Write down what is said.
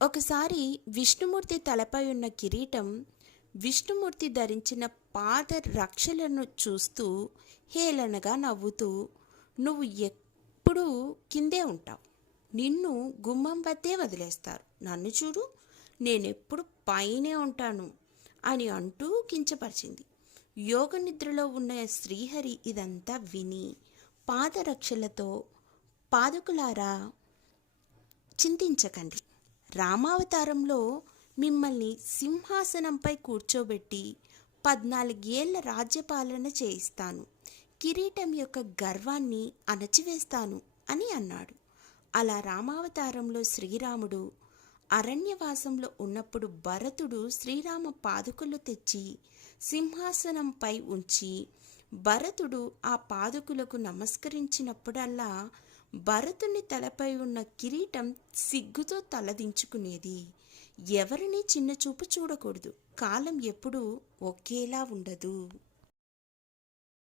ఒకసారి విష్ణుమూర్తి తలపై ఉన్న కిరీటం విష్ణుమూర్తి ధరించిన పాద రక్షలను చూస్తూ హేళనగా నవ్వుతూ, నువ్వు ఎప్పుడూ కిందే ఉంటావు, నిన్ను గుమ్మం వద్దే వదిలేస్తారు, నన్ను చూడు, నేనెప్పుడు పైనే ఉంటాను అని అంటూ కించపరిచింది. యోగనిద్రలో ఉన్న శ్రీహరి ఇదంతా విని పాదరక్షలతో, పాదుకులారా చింతించకండి, రామావతారంలో మిమ్మల్ని సింహాసనంపై కూర్చోబెట్టి 14 ఏళ్ల రాజ్యపాలన చేయిస్తాను, కిరీటం యొక్క గర్వాన్ని అణచివేస్తాను అని అన్నాడు. అలా రామావతారంలో శ్రీరాముడు అరణ్యవాసంలో ఉన్నప్పుడు భరతుడు శ్రీరామ పాదుకలు తెచ్చి సింహాసనంపై ఉంచి, భరతుడు ఆ పాదుకులకు నమస్కరించినప్పుడల్లా భరతుని తలపై ఉన్న కిరీటం సిగ్గుతో తలదించుకునేది. ఎవరిని చిన్నచూపు చూడకూడదు, కాలం ఎప్పుడూ ఒకేలా ఉండదు.